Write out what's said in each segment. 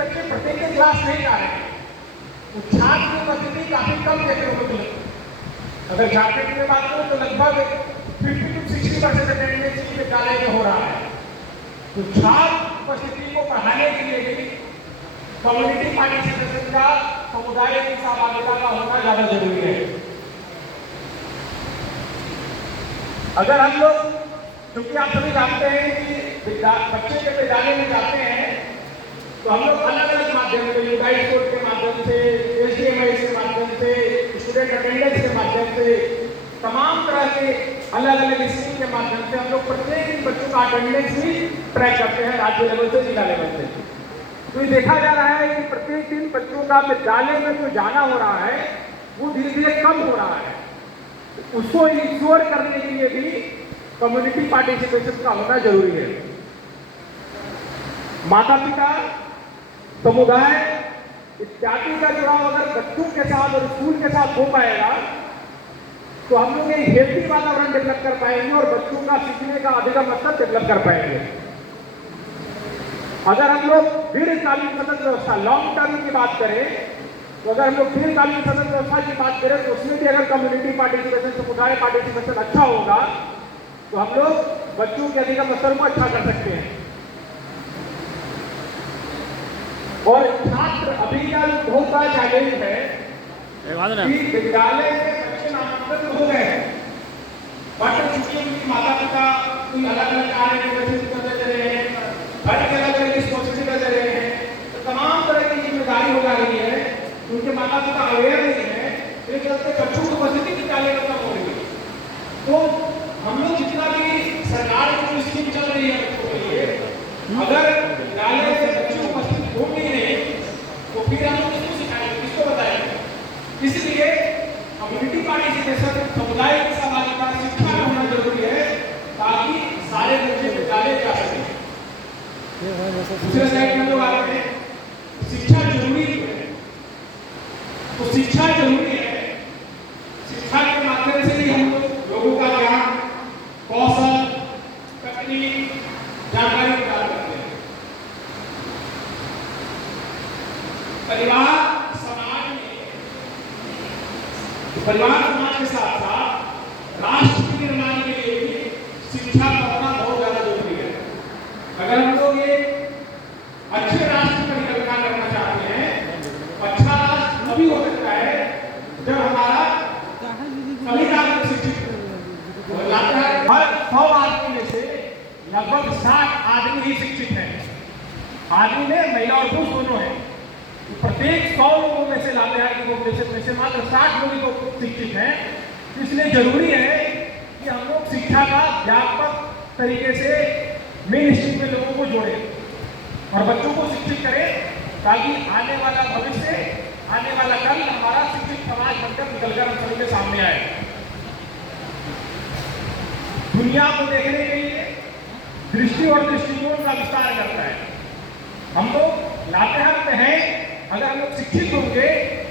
बच्चे प्रत्येक क्लास नहीं जा रहे हैं, तो छात्र की उपस्थिति काफी कम देखने को मिली। अगर झारखंड की बात करूं तो लगभग 50 to 60% अटेंडेंस विद्यालय में हो रहा है। तो छात्र उपस्थिति को बढ़ाने के लिए भी कम्युनिटी पार्टिसिपेशन का, समुदाय की सहभागिता का होना ज्यादा जरूरी है। अगर हम लोग, क्योंकि आप सभी जानते हैं कि बच्चे जब विद्यालय में जाते हैं तो हम लोग अलग अलग माध्यम से, यूगाइड कोड के माध्यम से, एसडीएमआईएस के माध्यम से, स्टूडेंट अटेंडेंस के माध्यम से, तमाम तरह के अलग अलग स्कीम के माध्यम से हम लोग प्रत्येक दिन बच्चों का अटेंडेंस भी ट्रैक करते हैं, राज्य लेवल से, जिला लेवल से। तो ये देखा जा रहा है कि प्रत्येक दिन बच्चों का विद्यालय में जो जाना हो रहा है वो धीरे धीरे कम हो रहा है। उसको इंश्योर करने के लिए भी कम्युनिटी पार्टिसिपेशन का होना जरूरी है। माता पिता, समुदाय इत्यादि का जुड़ाव अगर बच्चों के साथ और स्कूल के साथ हो पाएगा तो हम लोग एक हेल्थी वातावरण डेवलप कर पाएंगे और बच्चों का सीखने का अधिगम स्तर डेवलप कर पाएंगे। अगर हम लोग दीर्घकालीन सतत व्यवस्था, लॉन्ग टर्म की बात करें, तो अगर हम लोग दीर्घकालीन सतत व्यवस्था की बात करें तो उसमें भी अगर कम्युनिटी पार्टिसिपेशन, समुदाय पार्टिसिपेशन अच्छा होगा तो हम लोग बच्चों के अधिगम स्तर को अच्छा कर सकते हैं। और छात्र अभी क्या बहुत बड़ा चैलेंज है कि विद्यालय में बच्चे नामांकन हो गए हैं, बट चूंकि उनकी माता पिता कोई अलग अलग कार्य कर रहे हैं, हर एक अलग अलग रिस्पॉन्सिबिलिटी कर रहे हैं, तो तमाम तरह की जिम्मेदारी हो जा रही है, उनके माता पिता अवेयर नहीं है, तो एक चलते बच्चों की उपस्थिति विद्यालय में कम हो रही है। तो हम लोग जितना भी सरकार की स्कीम चल रही है बच्चों के लिए, अगर विद्यालय से बच्चे उपस्थित होंगे नहीं तो फिर हम लोग किसको सिखाएंगे, किसको बताएंगे? इसलिए कम्युनिटी पार्टिसिपेशन, समुदाय की सहभागिता, शिक्षा में होना जरूरी है ताकि सारे बच्चे विद्यालय जा सकें। दूसरे साइड में लोग आते हैं, शिक्षा जरूरी है, तो शिक्षा जरूरी है, शिक्षा के माध्यम से ही हम लोगों का ज्ञान, कौशल, तकनीक, जानकारी प्राप्त करते हैं। परिवार समाज के साथ साथ राष्ट्र के निर्माण के लिए भी शिक्षा का होना बहुत ज्यादा जरूरी है। अगर हम लोग ये अच्छे राष्ट्र की कल्पना करना चाहते हैं, अच्छा राष्ट्र तभी हो सकता है जब हमारा सभी नागरिक शिक्षित हो। हर 100 आदमी में से लगभग 60 आदमी ही शिक्षित हैं। आदमी में महिला और पुरुष दोनों हैं। प्रत्येक 100 लोगों में से लातेहार की पॉपुलेशन में से मात्र 60 लोग तो शिक्षित हैं। इसलिए जरूरी है कि हम लोग शिक्षा का व्यापक तरीके से मेन स्ट्रीम में लोगों को जोड़ें और बच्चों को शिक्षित करें ताकि आने वाला भविष्य, आने वाला कल हमारा शिक्षित समाज बनकर निकलकर हम सभी के सामने आए। दुनिया को देखने के लिए दृष्टि और दृष्टिकोण का विस्तार करता है। हम लोग लातेहार में हैं, अगर हम लोग शिक्षित होंगे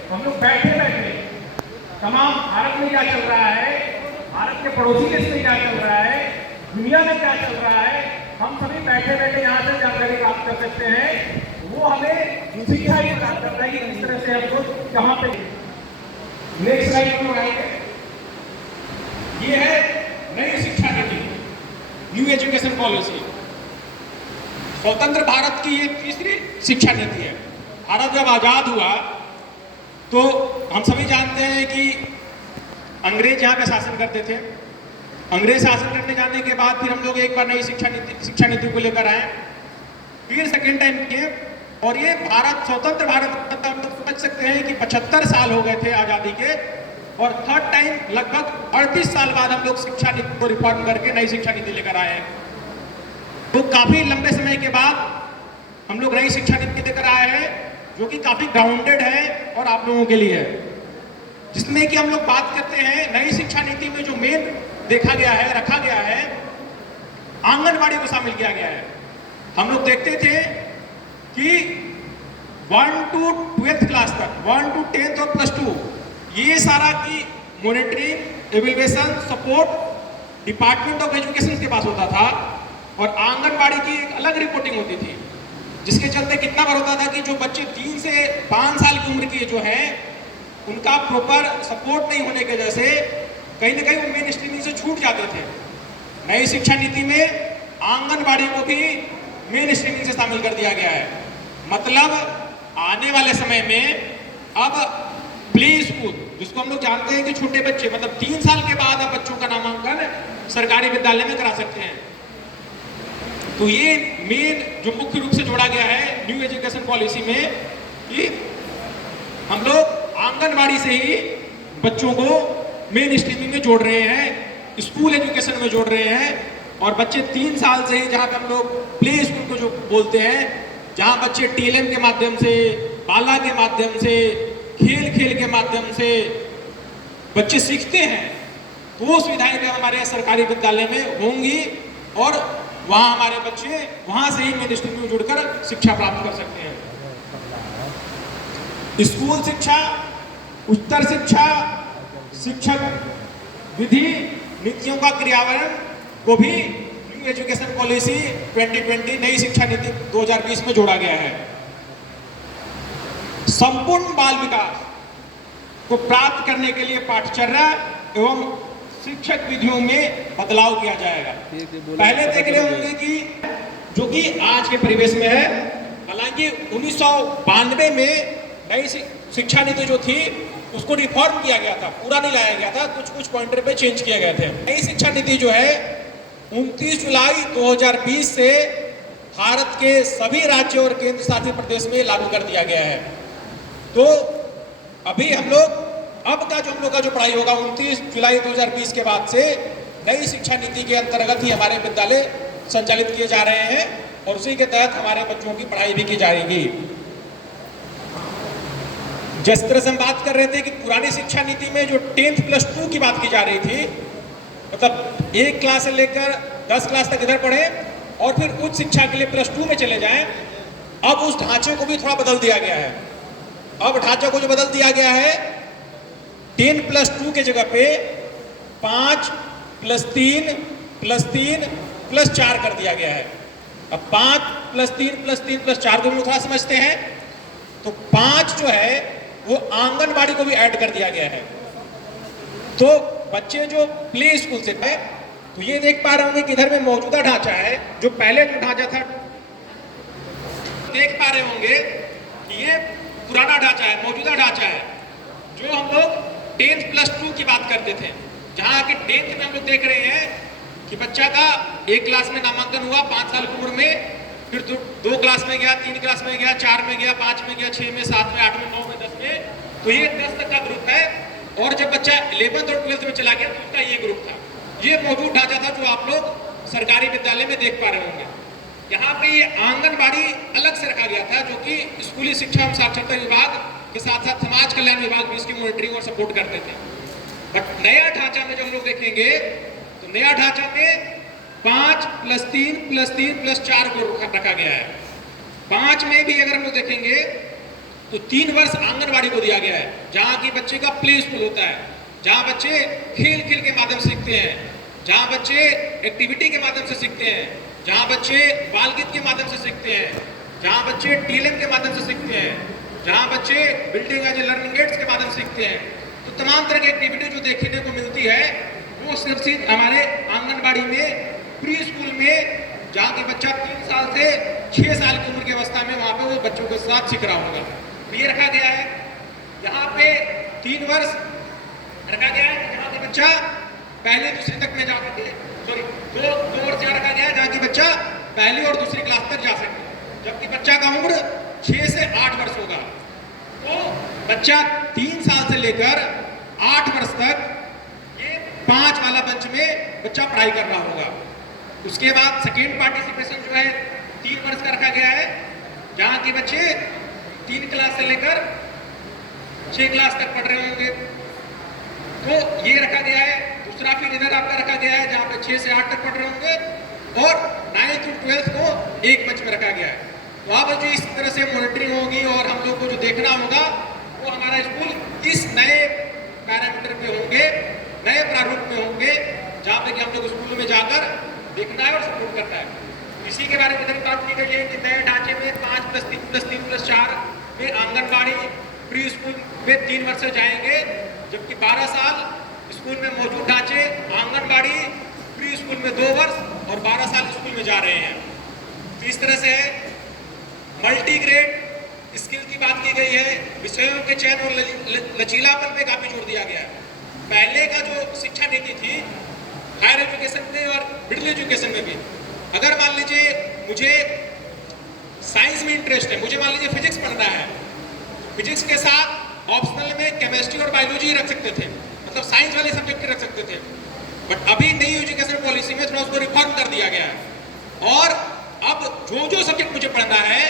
तो हम लोग बैठे बैठे तमाम भारत में क्या चल रहा है, भारत के पड़ोसी देश में क्या चल रहा है, दुनिया में क्या चल रहा है, हम सभी बैठे बैठे यहाँ से जानकारी प्राप्त कर सकते हैं। वो हमें शिक्षा ही प्राप्त करता है कि किस तरह से हम लोग कहाँ पे। नेक्स्ट स्लाइड पर आएंगे। ये है नई शिक्षा नीति, न्यू एजुकेशन पॉलिसी। स्वतंत्र भारत की ये तीसरी शिक्षा नीति है। भारत जब आजाद हुआ तो हम सभी जानते हैं कि अंग्रेज यहाँ पे शासन करते थे। अंग्रेज शासन करने जाने के बाद फिर हम लोग एक बार नई शिक्षा नीति को लेकर आए, फिर सेकेंड टाइम किए, और ये भारत, स्वतंत्र भारत, हम लोग समझ सकते हैं कि 75 साल हो गए थे आज़ादी के, और थर्ड टाइम लगभग 38 साल बाद हम लोग शिक्षा नीति को रिफॉर्म करके नई शिक्षा नीति लेकर आए हैं। तो काफ़ी लंबे समय के बाद हम लोग नई शिक्षा नीति लेकर आए हैं जो कि काफ़ी ग्राउंडेड है और आप लोगों के लिए है, जिसमें कि हम लोग बात करते हैं नई शिक्षा नीति में जो मेन देखा गया है, रखा गया है, आंगनबाड़ी को शामिल किया गया है। हम लोग देखते थे कि 1 to 12th क्लास तक, 1 to 10th और +2, ये सारा की monitoring, evaluation, support department of education के पास होता था, और आंगनबाड़ी की एक अलग रिपोर्टिंग होती थी। जिसके चलते कितना बार होता था कि जो बच्चे 3 से 5 साल की उम्र के जो हैं उनका प्रॉपर सपोर्ट नहीं होने की वजह से कहीं ना कहीं वो मेन स्ट्रीमिंग से छूट जाते थे। नई शिक्षा नीति में आंगनबाड़ी को भी मेन स्ट्रीमिंग से शामिल कर दिया गया है। मतलब आने वाले समय में अब प्ले स्कूल, जिसको हम लोग जानते हैं कि छोटे बच्चे, मतलब 3 साल के बाद अब बच्चों का नामांकन सरकारी विद्यालय में करा सकते हैं। तो ये मेन जो मुख्य रूप से जोड़ा गया है न्यू एजुकेशन पॉलिसी में कि हम लोग आंगनबाड़ी से ही बच्चों को मेन स्ट्रीमिंग में जोड़ रहे हैं, स्कूल एजुकेशन में जोड़ रहे हैं। और बच्चे 3 साल से ही, जहाँ पे हम लोग प्ले स्कूल को जो बोलते हैं, जहाँ बच्चे टीएलएम के माध्यम से, पाला के माध्यम से, खेल के माध्यम से बच्चे सीखते हैं, तो वो सुविधाएं भी हमारे सरकारी विद्यालय में होंगी और वहाँ हमारे बच्चे वहाँ से ही मेन स्ट्रीम में जुड़कर शिक्षा प्राप्त कर सकते हैं। स्कूल शिक्षा, उच्चतर शिक्षा, शिक्षक विधि नीतियों का क्रियान्वयन को भी न्यू एजुकेशन पॉलिसी 2020 नई शिक्षा नीति 2020 में जोड़ा गया है। संपूर्ण बाल विकास को प्राप्त करने के लिए पाठ्यचर्या एवं शिक्षक विधियों में बदलाव किया जाएगा। पहले देख रहे होंगे कि जो कि आज के परिवेश में है, हालांकि 1992 में नई शिक्षा नीति जो थी उसको रिफॉर्म किया गया था, पूरा नहीं लाया गया था, कुछ पॉइंटर पे चेंज किए गए थे। नई शिक्षा नीति जो है 29 जुलाई 2020 से भारत के सभी राज्यों और केंद्र शासित प्रदेश में लागू कर दिया गया है। तो अभी हम लोग अब का जो पढ़ाई होगा 29 जुलाई 2020 के बाद से नई शिक्षा नीति के अंतर्गत ही हमारे विद्यालय संचालित किए जा रहे हैं और उसी के तहत हमारे बच्चों की पढ़ाई भी की जाएगी। जिस तरह से हम बात कर रहे थे कि पुरानी शिक्षा नीति में जो 10th प्लस 2 की बात की जा रही थी, मतलब 1 क्लास से लेकर 10 क्लास तक इधर पढ़े और फिर उच्च शिक्षा के लिए प्लस 2 में चले जाएं, अब उस ढांचे को भी थोड़ा बदल दिया गया है। अब ढांचे को जो बदल दिया गया है, 10 प्लस 2 के जगह पे 5 प्लस 3 प्लस 3 प्लस 4 कर दिया गया है। अब 5 प्लस 3 प्लस 3 प्लस 4 को हम थोड़ा समझते हैं, तो 5 जो है वो आंगनबाड़ी को भी ऐड कर दिया गया है। तो बच्चे जो प्ले स्कूल से थे, तो ये देख पा रहे होंगे कि इधर में मौजूदा ढांचा है, जो पहले जो ढांचा था देख पा रहे होंगे कि ये पुराना ढांचा है, मौजूदा ढांचा है, जो हम लोग 10th प्लस 2 की बात करते थे। जहां कि 10th में हम लोग देख रहे हैं कि बच्चा का 1 क्लास में नामांकन हुआ 5 साल की उम्र में, फिर 2 क्लास में गया, 3 क्लास में गया, 4 में गया, 5 में गया, 6 में, 7 में, 8 में, 9 में, 10 में। तो ये 10 तक का ग्रुप है। और जब बच्चा 11th और 12th में चला गया तो उसका ये ग्रुप था। ये मौजूद ढांचा था जो आप लोग सरकारी विद्यालय में देख पा रहे होंगे। यहाँ पे ये आंगनबाड़ी अलग से रखा गया था, जो कि स्कूली शिक्षा एवं साक्षरता विभाग के साथ साथ समाज कल्याण विभाग भी इसकी मॉनिटरिंग और सपोर्ट करते थे। बट नया ढांचा में जब हम लोग देखेंगे तो नया ढांचा में 5 प्लस 3 प्लस 3 प्लस 4 को रखा गया है। 5 में भी अगर हम लोग देखेंगे तो 3 वर्ष आंगनबाड़ी को दिया गया है, जहाँ की बच्चे का प्ले स्कूल होता है, जहाँ बच्चे खेल के माध्यम से सीखते हैं, जहाँ बच्चे एक्टिविटी के माध्यम से सीखते हैं, जहाँ बच्चे बाल गीत के माध्यम से सीखते हैं, जहाँ बच्चे टीएलएम के माध्यम से सीखते हैं, जहाँ बच्चे बिल्डिंग एज लर्निंग एड्स के माध्यम से सीखते हैं। तो तमाम तरह की एक्टिविटी जो देखने को मिलती है वो सिर्फ हमारे आंगनबाड़ी में प्री स्कूल में, जहाँ की बच्चा 3 साल से 6 साल की उम्र की अवस्था में वहाँ पे वो बच्चों के साथ सीख रहा होगा। तो ये रखा गया है। यहाँ पे 3 वर्ष रखा गया है जहाँ की बच्चा पहले दूसरी तक में जा सके, सॉरी 2 वर्ष यहाँ रखा गया है जहाँ की बच्चा पहली और दूसरी क्लास तक जा सके, जबकि बच्चा का उम्र 6 से 8 वर्ष होगा। तो बच्चा 3 साल से लेकर 8 वर्ष तक ये 5 वाला बेंच में बच्चा पढ़ाई कर रहा होगा। उसके बाद सेकेंड पार्टिसिपेशन जो है 3 वर्ष का रखा गया है, जहाँ की बच्चे 3 क्लास से लेकर 6 क्लास तक पढ़ रहे होंगे। तो ये रखा गया है। दूसरा फिर इधर आपका रखा गया है जहाँ पे 6 से 8 तक पढ़ रहे होंगे और 9th to 12th को एक बेंच में रखा गया है। तो अब जो इस तरह से मॉनिटरिंग होगी और हम लोग को जो देखना होगा वो हमारा स्कूल इस नए पैरामीटर पे होंगे, नए प्रारूप में होंगे, जहाँ पे कि हम लोग स्कूल में जाकर देखना है और सपोर्ट करना है। इसी के बारे में इधर बात की गई है कि नए ढांचे में 5+3+3+4 में आंगनबाड़ी प्री स्कूल में 3 वर्ष से जाएंगे, जबकि 12 साल स्कूल में मौजूद ढांचे आंगनबाड़ी प्री स्कूल में 2 वर्ष और 12 साल स्कूल में जा रहे हैं। तो इस तरह से मल्टी ग्रेड स्किल की बात की गई है। विषयों के चयन और लचीलापन पे काफी जोर दिया गया है। पहले का जो शिक्षा नीति थी हायर एजुकेशन में और मिडिल एजुकेशन में भी, अगर मान लीजिए मुझे साइंस में इंटरेस्ट है, मुझे मान लीजिए फिजिक्स पढ़ना है, फिजिक्स के साथ ऑप्शनल में केमिस्ट्री और बायोलॉजी रख सकते थे, मतलब साइंस वाले सब्जेक्ट रख सकते थे। बट अभी नई एजुकेशन पॉलिसी में थोड़ा उसको रिफॉर्म कर दिया गया है और अब जो सब्जेक्ट मुझे पढ़ना है,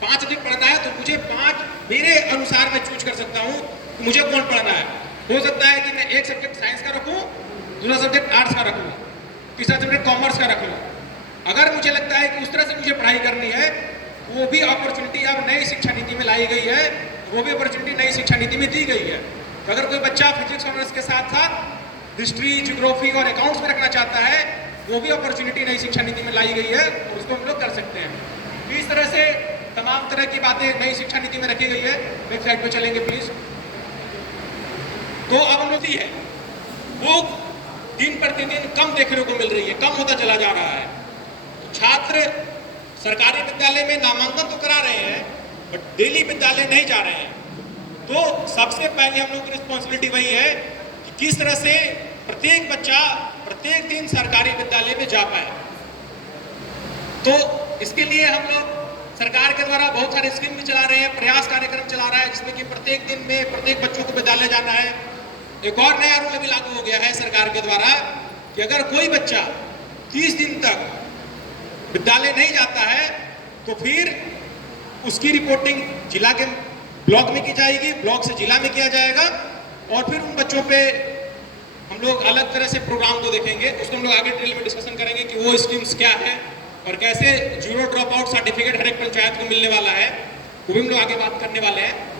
5 सब्जेक्ट पढ़ना है, तो मुझे 5 मेरे अनुसार मैं चूज कर सकता हूँ कि मुझे कौन पढ़ना है। हो सकता है कि मैं एक सब्जेक्ट साइंस का रखूँ, दूसरा सब्जेक्ट आर्ट्स का रखूँ, तीसरा सब्जेक्ट कॉमर्स का रखूँ। अगर मुझे लगता है कि उस तरह से मुझे पढ़ाई करनी है, वो भी अपॉर्चुनिटी अब नई शिक्षा नीति में लाई गई है, वो भी अपॉर्चुनिटी नई शिक्षा नीति में दी गई है। तो अगर कोई बच्चा फिजिक्स ऑनर्स के साथ साथ हिस्ट्री, ज्योग्राफी और अकाउंट्स में रखना चाहता है, वो भी अपॉर्चुनिटी नई शिक्षा नीति में लाई गई है और उसको हम लोग कर सकते हैं। इस तरह से तमाम तरह की बातें नई शिक्षा नीति में रखी गई है। नेक्स्ट स्लाइड पे चलेंगे प्लीज। तो अब उन्नति है वो दिन प्रतिदिन कम देखने को मिल रही है, कम होता चला जा रहा है। छात्र सरकारी विद्यालय में नामांकन तो करा रहे हैं, बट दिल्ली विद्यालय नहीं जा रहे हैं। तो सबसे पहले हम लोग की रिस्पॉन्सिबिलिटी वही है कि किस तरह से प्रत्येक बच्चा प्रत्येक दिन सरकारी विद्यालय में जा पाए। तो इसके लिए हम लोग सरकार के द्वारा बहुत सारे स्कीम भी चला रहे हैं, प्रयास कार्यक्रम चला रहा है, जिसमें कि प्रत्येक दिन में प्रत्येक बच्चों को विद्यालय जाना है। एक और नया रूल भी लागू हो गया है सरकार के द्वारा कि अगर कोई बच्चा 30 दिन तक विद्यालय नहीं जाता है तो फिर उसकी रिपोर्टिंग जिला के ब्लॉक में की जाएगी, ब्लॉक से जिला में किया जाएगा और फिर उन बच्चों पे हम लोग अलग तरह से प्रोग्राम को देखेंगे। उसको हम लोग आगे डिटेल में डिस्कशन करेंगे कि वो स्कीम्स क्या है और कैसे जीरो ड्रॉप आउट सर्टिफिकेट हर एक पंचायत को मिलने वाला है, वो भी हम लोग आगे बात करने वाले हैं।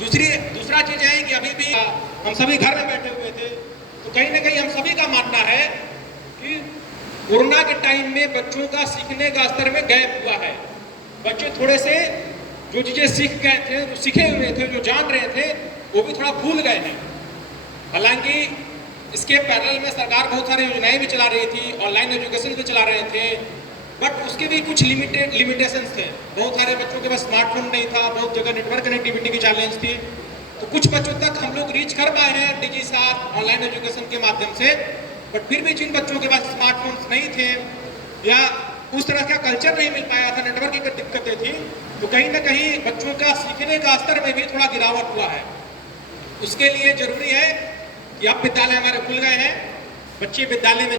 दूसरा चीज है कि अभी भी हम सभी घर में बैठे हुए थे, तो कहीं ना कहीं हम सभी का मानना है कि कोरोना के टाइम में बच्चों का सीखने का स्तर में गैप हुआ है। बच्चे थोड़े से जो चीजें सीख गए थे, जो सीखे हुए थे, जो जान रहे थे, वो भी थोड़ा भूल गए हैं। हालांकि इसके पैरेलल में सरकार बहुत सारी योजनाएं भी चला रही थी, ऑनलाइन एजुकेशन भी चला रहे थे, बट उसके भी कुछ लिमिटेशंस थे। बहुत सारे बच्चों के पास स्मार्टफोन नहीं था, बहुत जगह नेटवर्क कनेक्टिविटी की चैलेंज थी। तो कुछ बच्चों तक हम लोग रीच कर पाए हैं डिजी साथ ऑनलाइन एजुकेशन के माध्यम से, बट फिर भी जिन बच्चों के पास स्मार्टफोन्स नहीं थे या उस तरह का कल्चर नहीं मिल पाया था, नेटवर्क की दिक्कतें थी, तो कहीं ना कहीं बच्चों का सीखने का स्तर में भी थोड़ा गिरावट हुआ है। उसके लिए जरूरी है कि अब विद्यालय हमारे खुल गए हैं, बच्चे विद्यालय में